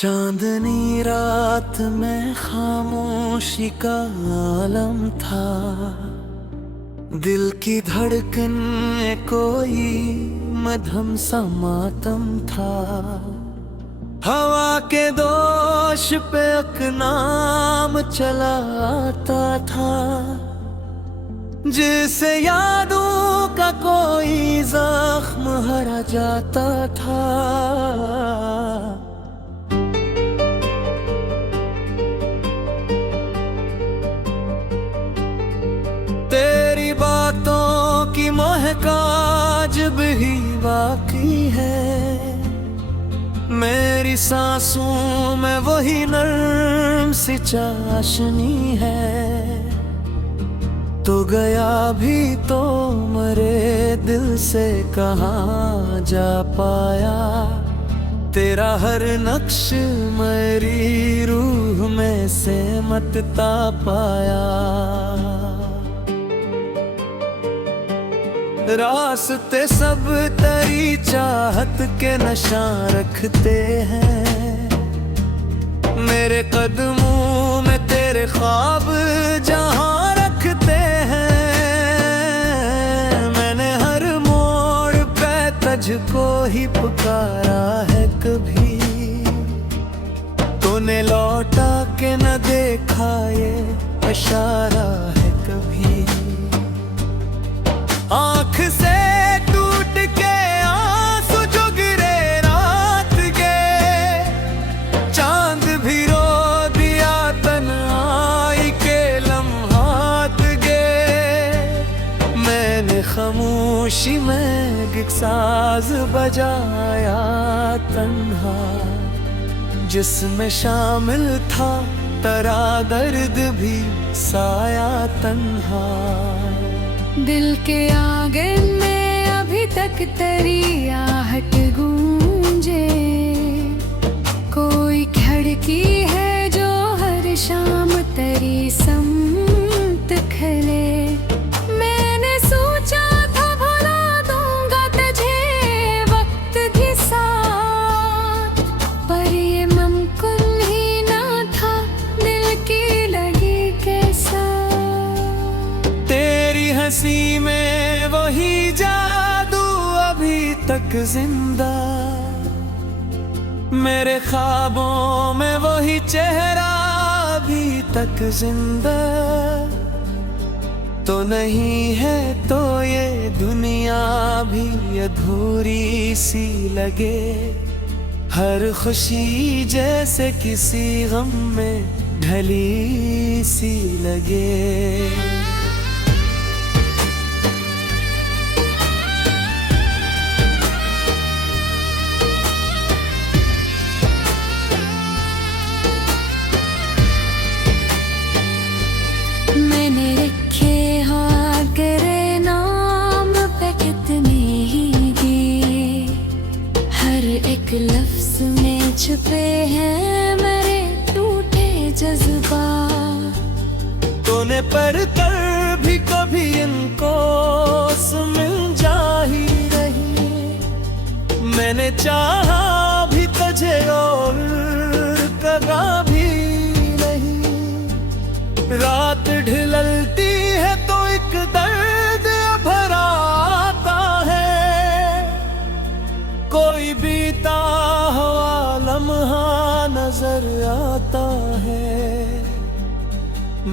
चांदनी रात में खामोशी का आलम था। दिल की धड़कन में कोई मधम सा मातम था। हवा के दोष पे अकनाम चला आता था, जिसे यादों का कोई जख्म हरा जाता था। तेरी बातों की महक आज भी बाकी है। मेरी सांसों में वही नर्म सी चाशनी है। तो गया भी तो मरे दिल से कहाँ जा पाया। तेरा हर नक्श मेरी रूह में से मतता पाया। रास्ते सब तेरी चाहत के नशा रखते हैं। मेरे कदमों में तेरे ख्वाब जहां रखते हैं। मैंने हर मोड़ पे तुझको ही पुकारा है कभी। तूने लौटा के न देखा ये इशारा है कभी। आँख से टूट के आंसू जो गिरे रात के, चांद भी रो दिया तन्हाई के लम्हात गे। मैंने खामोशी में एक साज बजाया तन्हा, जिसमें शामिल था तेरा दर्द भी साया तन्हा। दिल के आंगन में अभी तक तेरी आहट गूंजे। कोई खिड़की है जो हर शाम तेरी समत खले। मैंने सोचा था भुला दूंगा तुझे वक्त के साथ, पर ये मुमकिन ही ना था दिल की लगी कैसा। हंसी में वही जादू अभी तक जिंदा। मेरे ख्वाबों में वही चेहरा अभी तक जिंदा। तो नहीं है तो ये दुनिया भी अधूरी सी लगे। हर खुशी जैसे किसी गम में ढली सी लगे। मैंने रखे हाथ तेरे नाम पे कितने ही दिए। हर एक लफ्ज में छुपे हैं मेरे टूटे जज्बात। तूने पर कर भी कभी इनको मिल जा ही रही। मैंने चाहा भी तुझे और कदा भी नहीं। रात ढलती है तो एक दर्द भरा आता है। कोई बीता हुआ लम्हा नजर आता है।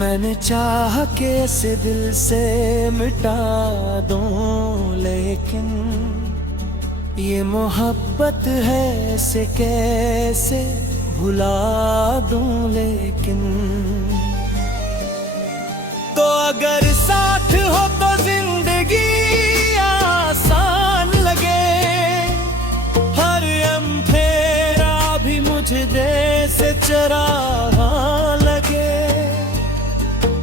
मैंने चाहा के इसे दिल से मिटा दूं, लेकिन ये मोहब्बत है इसे कैसे भुला दूं। लेकिन तो अगर साथ हो तो जिंदगी आसान लगे। हर फेरा भी मुझे जैसे चरागा लगे।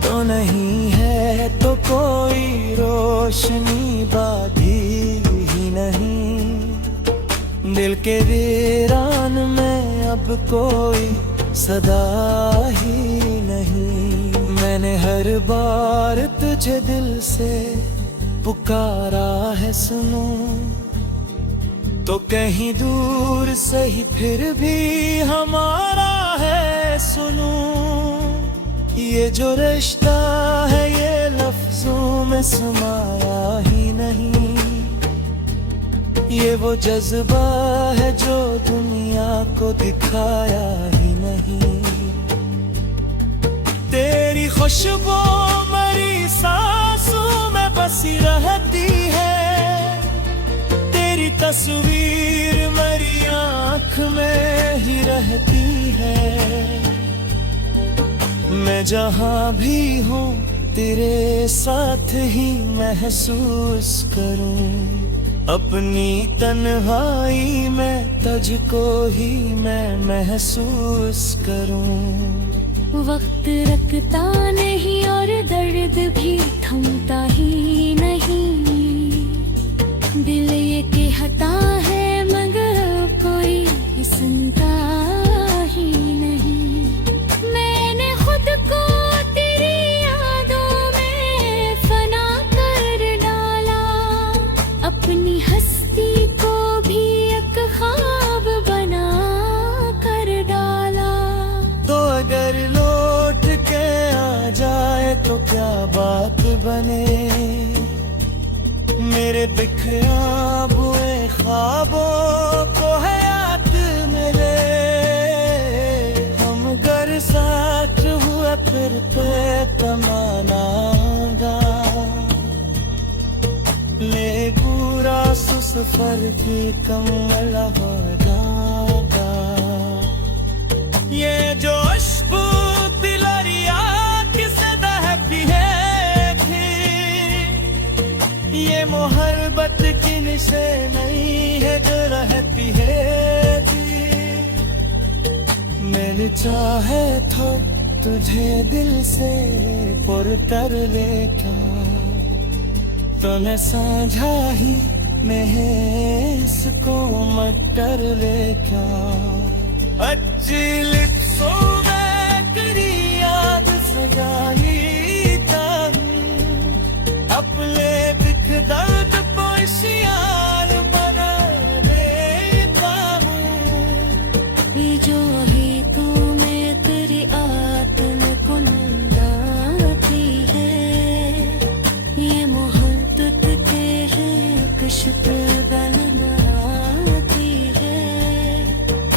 तो नहीं है तो कोई रोशनी बाधी ही नहीं। दिल के वीरान में अब कोई सदा ही नहीं। मैंने हर बार तुझे दिल से पुकारा है सुनो। तो कहीं दूर सही फिर भी हमारा है सुनो। ये जो रिश्ता है ये लफ्जों में समाया ही नहीं। ये वो जज्बा है जो दुनिया को दिखाया ही नहीं। तेरी खुशबू मेरी सांसों में बसी रहती है। तेरी तस्वीर मेरी आँख में ही रहती है। मैं जहाँ भी हूँ तेरे साथ ही महसूस करूँ। अपनी तन्हाई में तुझको ही मैं महसूस करूँ। वक्त रखता नहीं और दर्द भी थमता ही नहीं। दिल ये कहता है मगर कोई सुनता ही नहीं। मैंने खुद को तेरी यादों में फना कर डाला। अपनी हस्ती को भी एक ख्वाब बना कर डाला। तो अगर लौट के आ जाए तो क्या बात बने। मेरे बिखरा हुए ख्वाबों को हयात मिले। हम घर साथ हुए फिर पे तमाना गा। ले पूरा सफर की कमल हो जागा। ये जो अश्कू दिलरिया किसे दहती है थी। ये मोहब्बत की निशे नहीं है जो रहती है थी। मैंने चाहे तो तुझे दिल से पुर कर ले क्या। तूने साझा ही मैं इसको मत कर ले क्या। अच्छी लिप्सों में करी याद सजाई तान। अपने दिख दर्द पोशियार बना देता हूँ। जो है तू में तेरी आत्म कुंदाती है। ये मोहब्बत के है कश्फ बनाती है।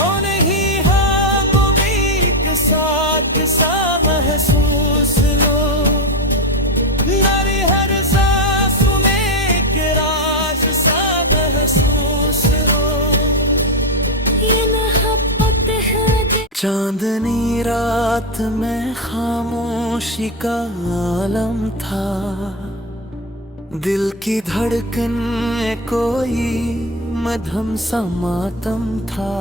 ओ नहीं हम उम्मीद साथ सा महसूस लो। नारी हर सांस में एक राज सा महसूस लो। ये मोहब्बत है। चांदनी रात में खामोशी का आलम था। दिल की धड़कन में कोई मधम सा मातम था।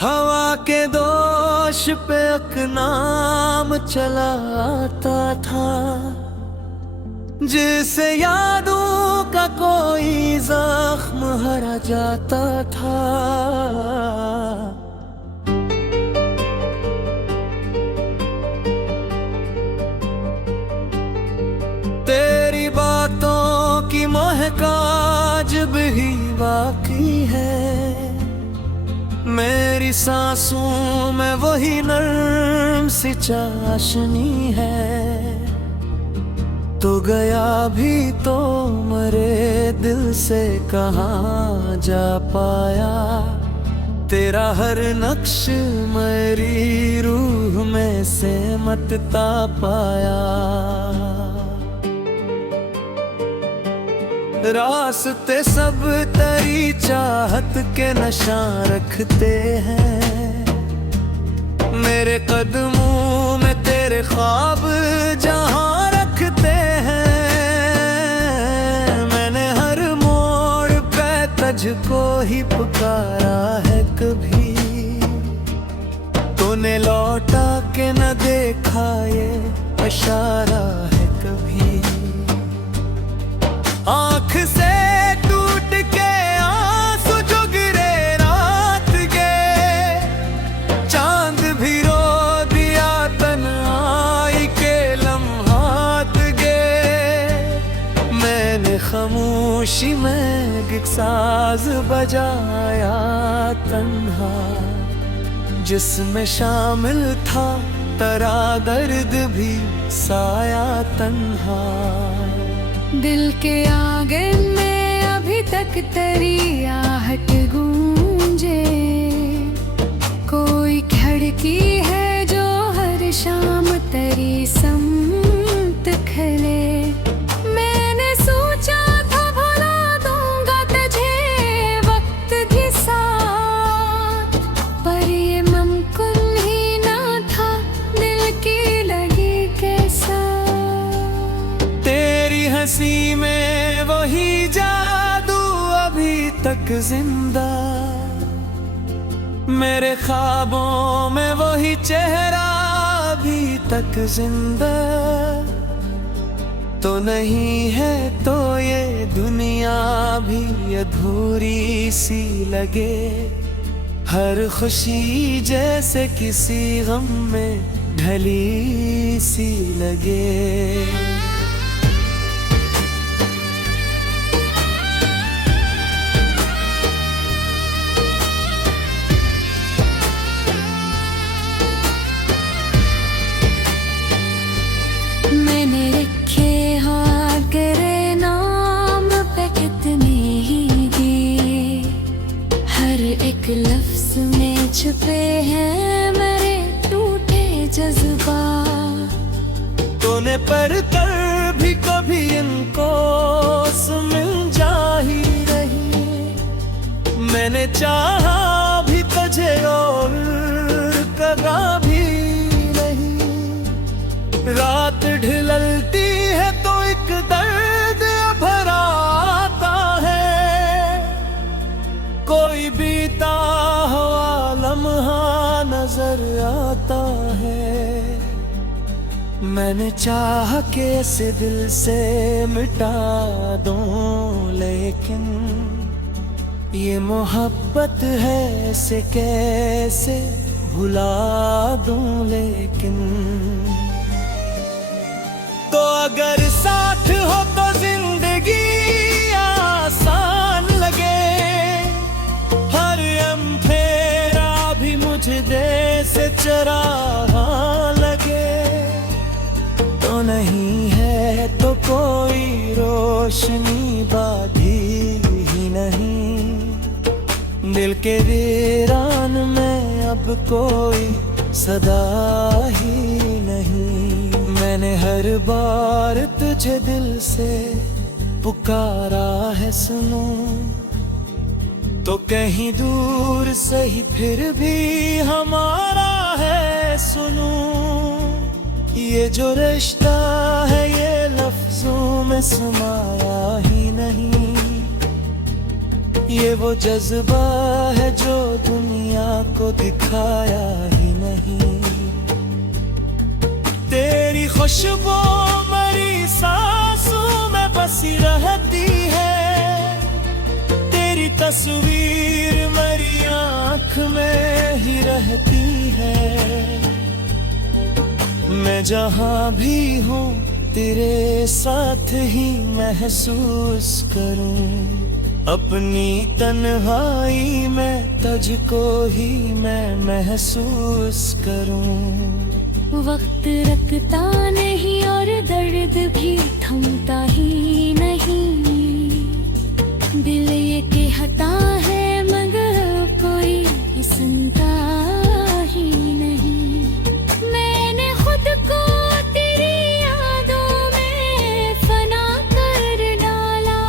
हवा के दोष पे एक नाम चलाता था। जिसे यादों का कोई जख्म हरा जाता था। तेरी बातों की महकाज भी बाकी है। मेरी सांसों में वही नर्म सी चाशनी है। तो गया भी तो मरे दिल से कहाँ जा पाया। तेरा हर नक्श मेरी रूह में से मतता पाया। रास्ते सब तेरी चाहत के नशा रखते हैं। मेरे कदमों में तेरे ख्वाब जहाँ रखते हैं। मैंने हर मोड़ पे तुझको ही पुकारा है कभी। तूने लौटा के न देखा ये इशारा है कभी। आँख से टूट के आंसू जो गिरे रात के। चांद भी रो दिया तन्हाई के लम्हात गे। मैंने खामोशी में एक साज बजाया तन्हा, जिसमें शामिल था तेरा दर्द भी साया तन्हा। दिल के आंगन में अभी तक तेरी आहट गूंजे, कोई खिड़की है जो हर शाम तेरी समत खले। मैंने सोचा था भुला दूंगा तुझे वक्त के साथ, पर ये मुमकिन ही ना था, दिल की लगी कैसा। तेरी हंसी में वही जादू अभी तक जिंदा, मेरे ख्वाबों में वही चेहरा अभी तक जिंदा। तो नहीं है तो ये दुनिया भी अधूरी सी लगे, हर खुशी जैसे किसी गम में ढली सी लगे। मैंने लिखे हाथ तेरे नाम पे कितने ही दिए, हर एक लफ्ज में छुपे हैं मेरे टूटे जज्बात। तूने पर कर भी कभी इनको मिल जा ही रही, मैंने चाहा भी तुझे और कदा भी नहीं। रात ढलती है तो एक दर्द भरा आता है, कोई बीता हुआ लम्हा नजर आता है। मैंने चाहा के इसे दिल से मिटा दूं, लेकिन ये मोहब्बत है इसे कैसे भुला दूं। लेकिन तो अगर साथ हो तो जिंदगी आसान लगे, हर फेरा भी मुझे जैसे चरागा लगे। तो नहीं है तो कोई रोशनी बाधी ही नहीं, दिल के वीरान में अब कोई सदा ही नहीं। मैंने हर बार तुझे दिल से पुकारा है सुनो, तो कहीं दूर सही फिर भी हमारा है सुनो। ये जो रिश्ता है ये लफ्जों में समाया ही नहीं, ये वो जज्बा है जो दुनिया को दिखाया ही नहीं। तेरी खुशबू मेरी सांसों में बसी रहती है, तेरी तस्वीर मेरी आँख में ही रहती है। मैं जहाँ भी हूँ तेरे साथ ही महसूस करूँ, अपनी तन्हाई में तुझको ही मैं महसूस करूँ। वक्त रखता नहीं और दर्द भी थमता ही नहीं, दिल ये कहता है मगर कोई सुनता ही नहीं। मैंने खुद को तेरी यादों में फना कर डाला,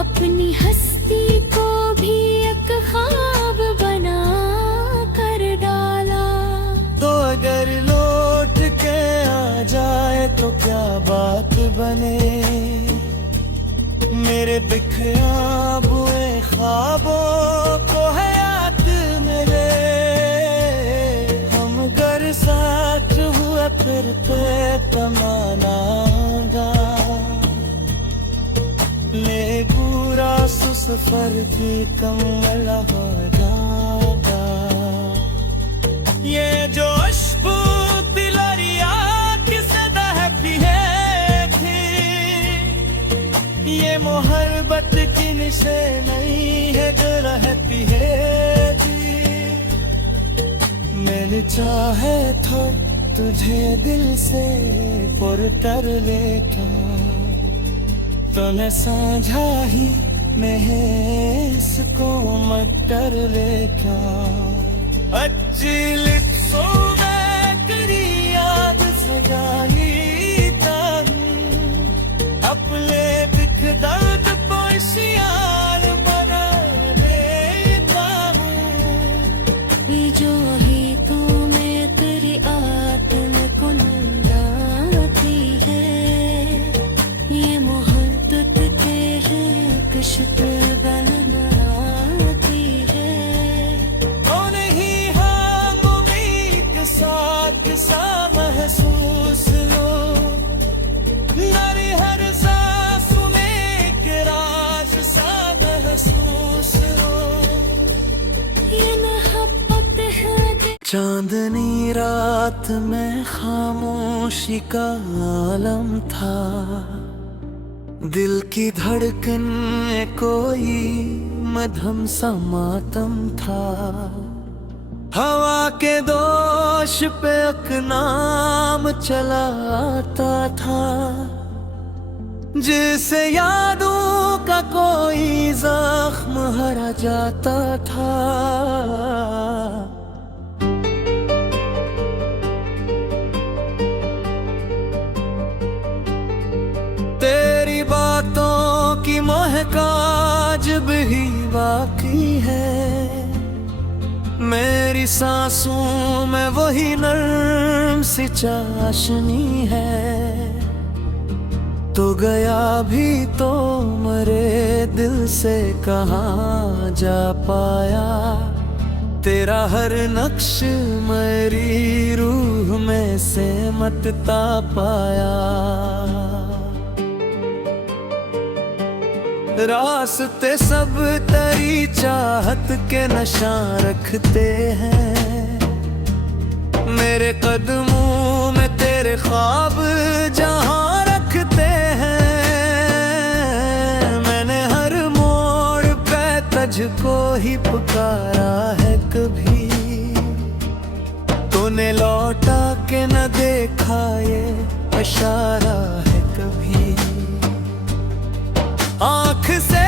अपनी हस्ती को भी एक ख्वाब बना कर डाला। तो अगर लौट के आ जाए तो क्या बात बने, मेरे बिखरा हुए ख्वाबों को हयात मिले। हम घर साथ हुए फिर पे तमाना गा, ले पूरा सफर की कमल हो जागा। ये जो अश्कू तिलरिया किसे दहती है थी, ये मोहब्बत लेकिन से नहीं है रहती है जी। मैंने चाहे तो तुझे दिल से पुरतर लेता, तूने साझा ही महस को मटर लेता। अच्छी लिप्सों में करी याद सजाई तन, अपने दिख दर्द पोशियार बना देता हूँ। जो ही तू में तेरी आत्म कुंदाती है, ये मोहब्बत के है कश्त बनाती है। ओ नहीं हम उम्मीद साथ सा महसूस लो, नारी हर सांस में एक राज सा महसूस लो। ये मोहब्बत है कि चांदनी रात में खामोशी का आलम था, दिल की धड़कन में कोई मधम सा मातम था। हवा के दोष पे अकनाम चलाता था, जिसे यादों का कोई जख्म हरा जाता था। तेरी बातों की महकाज भी बाकी है, मेरी सांसों में वही नर्म सी चाशनी है। तो गया भी तो मरे दिल से कहाँ जा पाया, तेरा हर नक्श मेरी रूह में से मतता पाया। रास्ते सब तेरी चाहत के नशा रखते हैं, मेरे कदमों में तेरे ख्वाब जहां रखते हैं। मैंने हर मोड़ पे तुझको ही पुकारा है, कभी तूने लौटा के न देखा ये इशारा है कभी। आँख से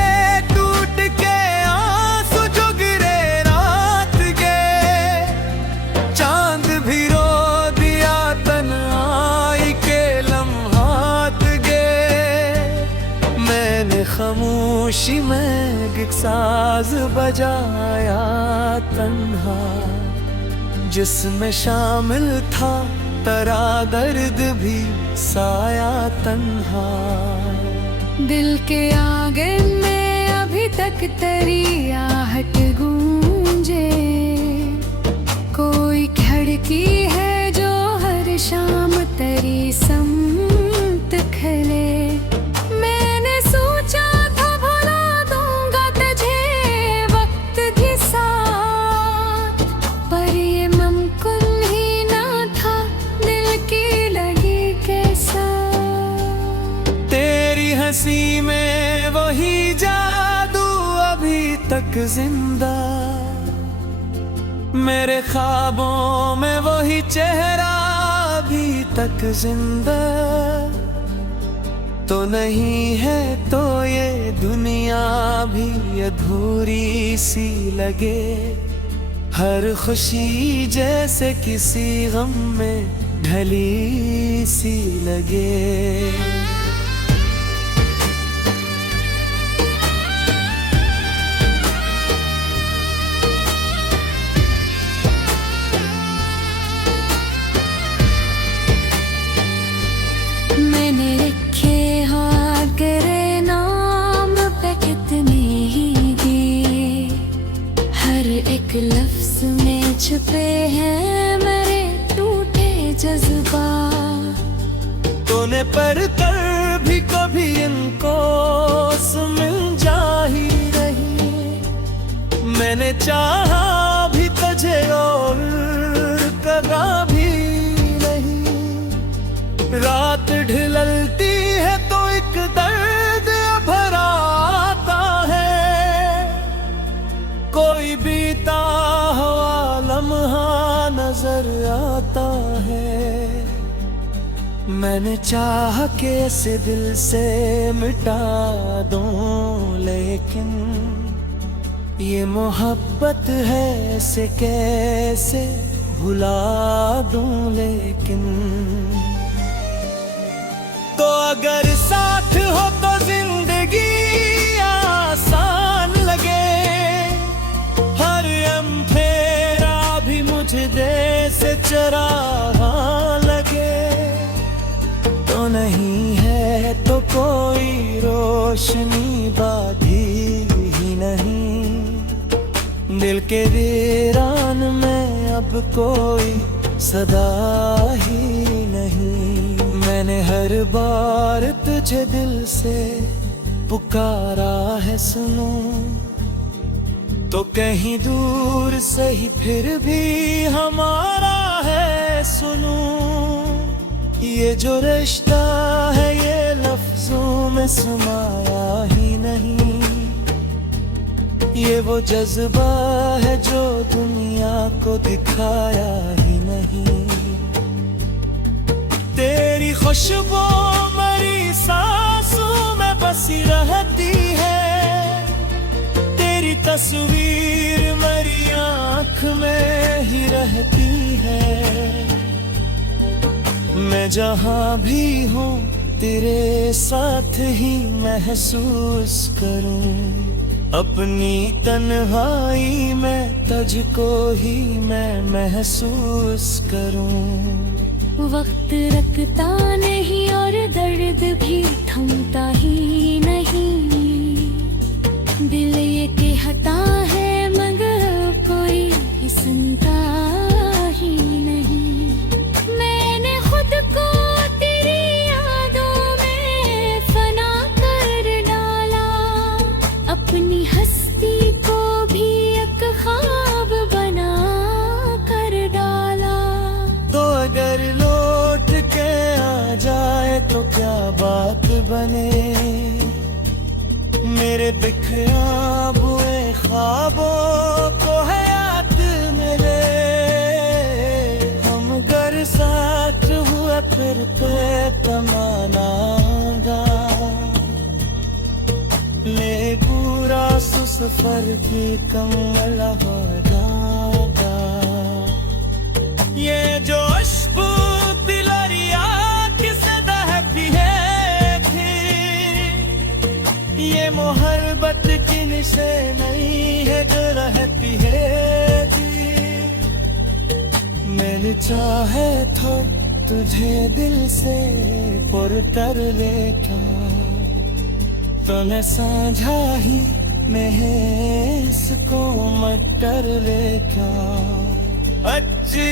टूट के आंसू जो गिरे रात के, चांद भी रो दिया तन्हाई के लम्हात गे। मैंने खामोशी में एक साज बजाया तन्हा, जिसमें शामिल था तेरा दर्द भी साया तन्हा। दिल के आंगन में अभी तक तेरी आहट गूंजे, कोई खिड़की है जो हर शाम तेरी समत खले। मैंने सोचा था भुला दूंगा तुझे वक्त के साथ, पर ये मुमकिन ही ना था, दिल की लगी कैसा। तेरी हंसी में वही जादू अभी तक जिंदा, मेरे ख्वाबों में वही चेहरा अभी तक जिंदा। तो नहीं है तो ये दुनिया भी अधूरी सी लगे, हर खुशी जैसे किसी गम में ढली सी लगे। मैंने लिखे हाथ तेरे नाम पे कितने ही दिए, हर एक लफ्ज में छुपे हैं मेरे टूटे जज्बात। तूने पर कर भी कभी इनको मिल जा ही रही, मैंने चाहा भी तुझे और कदा भी नहीं। रात ढलती है तो एक दर्द भरा आता नजर आता है। मैंने चाह के इसे दिल से मिटा दूं, लेकिन ये मोहब्बत है, इसे कैसे भुला दूं। लेकिन तो अगर साथ हो तो जिंदगी आसान लगे, हर फेरा भी मुझे जैसे चरागा लगे। तो नहीं है तो कोई रोशनी बाधी ही नहीं, दिल के वीरान में अब कोई सदा ही नहीं। मैंने हर बार तुझे दिल से पुकारा है सुनो, तो कहीं दूर सही फिर भी हमारा है सुनो। ये जो रिश्ता है ये लफ्जों में समाया ही नहीं, ये वो जज्बा है जो दुनिया को दिखाया ही नहीं। तेरी खुशबू मेरी सांसों में बसी रहती है, तेरी तस्वीर मेरी आँख में ही रहती है। मैं जहाँ भी हूँ तेरे साथ ही महसूस करूँ, अपनी तन्हाई में तुझको ही मैं महसूस करूँ। वक्त रखता नहीं और दर्द भी थमता ही नहीं, दिल ये कहता है मगर कोई सुनता ही नहीं। मैंने खुद को तेरी यादों में फना कर डाला, अपनी हस्ती को भी एक ख्वाब बना कर डाला। तो अगर लौट के आ जाए तो क्या बात बने, मेरे बिखरा हुए ख्वाबों को हयात मिले। हम घर साथ हुए फिर पे तमाना गा, ले पूरा सफर की कमल हो जाएगा। ये जो अश्बू दिलरिया किसे दहती है थी, ये मोहब्बत की निशे नहीं है जो रहती है जी। मैंने चाहे तो तुझे दिल से पुरतर लेकर, तूने साझा ही महस को मटर लेकर। अच्छी